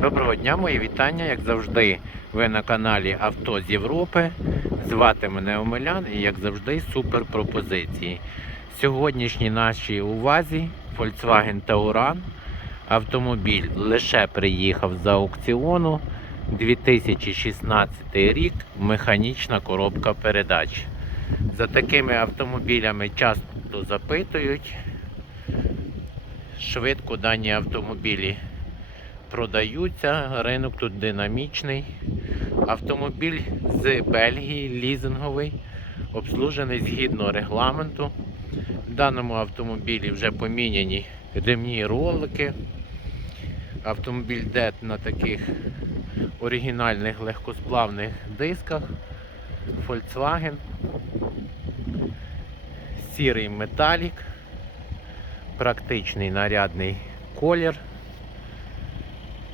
Доброго дня, мої вітання, як завжди, ви на каналі Авто з Європи. Звати мене Омелян і як завжди супер пропозиції. Сьогоднішній нашій увазі Volkswagen Tauran. Автомобіль лише приїхав з аукціону 2016 рік, механічна коробка передач. За такими автомобілями часто запитують. Швидко дані автомобілі продаються. Ринок тут динамічний. Автомобіль з Бельгії, лізинговий, обслужений згідно регламенту. В даному автомобілі вже поміняні ремні ролики. Автомобіль йде на таких оригінальних легкосплавних дисках. Volkswagen. Сірий металік. Практичний нарядний колір.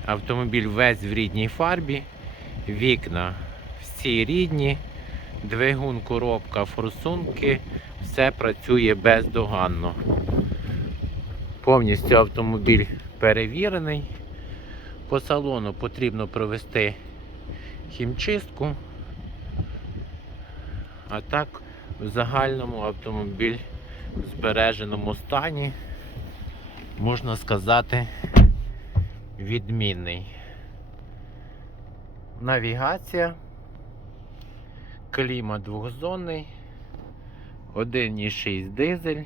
Автомобіль весь в рідній фарбі, вікна всі рідні, двигун, коробка, форсунки, все працює бездоганно. Повністю автомобіль перевірений. По салону потрібно провести хімчистку. А так в загальному автомобіль в збереженому стані, можна сказати, відмінний. Навігація, клімат двохзонний, 1,6 дизель,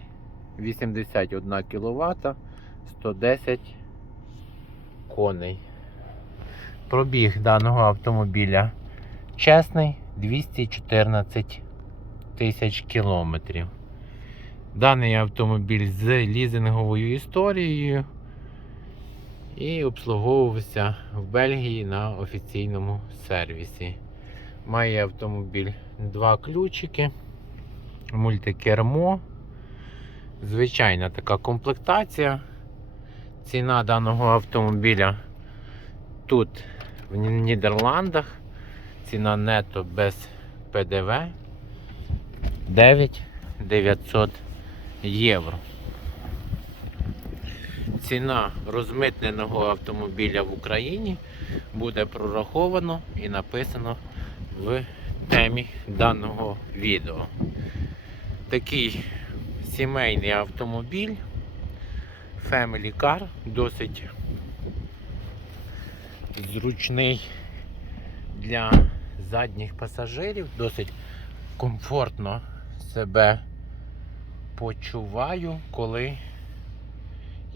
81 кВт, 110 коней. Пробіг даного автомобіля чесний 214 тисяч кілометрів. Даний автомобіль з лізинговою історією і обслуговувався в Бельгії на офіційному сервісі. Має автомобіль два ключики, мультикермо, звичайна така комплектація. Ціна даного автомобіля тут в Нідерландах. Ціна нето без ПДВ 9900 євро. Ціна розмитненого автомобіля в Україні буде прораховано і написано в темі даного відео. Такий сімейний автомобіль Family Car, досить зручний для задніх пасажирів, досить комфортно себе почуваю, коли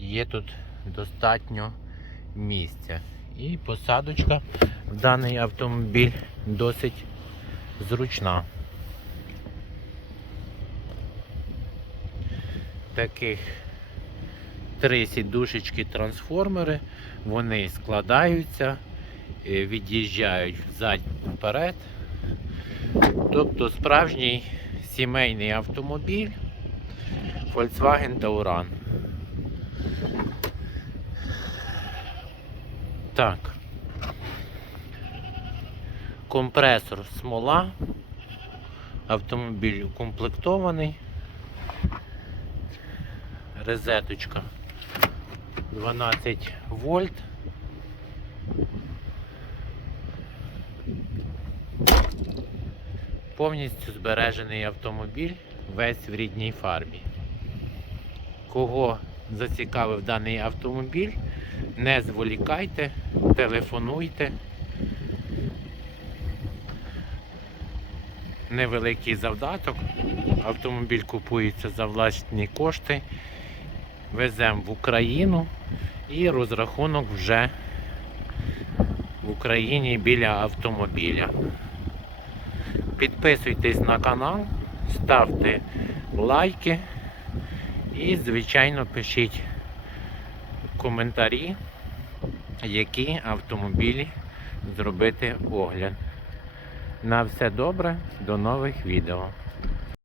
є тут достатньо місця. І посадочка в даний автомобіль досить зручна. Таких три сідушечки трансформери, вони складаються, е, від'їжджають взад вперед. Тобто справжній сімейний автомобіль Volkswagen Tauran. Так. Компресор смола. Автомобіль укомплектований. Розеточка 12 вольт. Повністю збережений автомобіль весь в рідній фарбі. Кого зацікавив даний автомобіль, не зволікайте, телефонуйте. Невеликий завдаток. Автомобіль купується за власні кошти. Веземо в Україну і розрахунок вже в Україні біля автомобіля. Підписуйтесь на канал, ставте лайки і, звичайно, пишіть коментарі, які автомобілі зробити огляд. На все добре, до нових відео.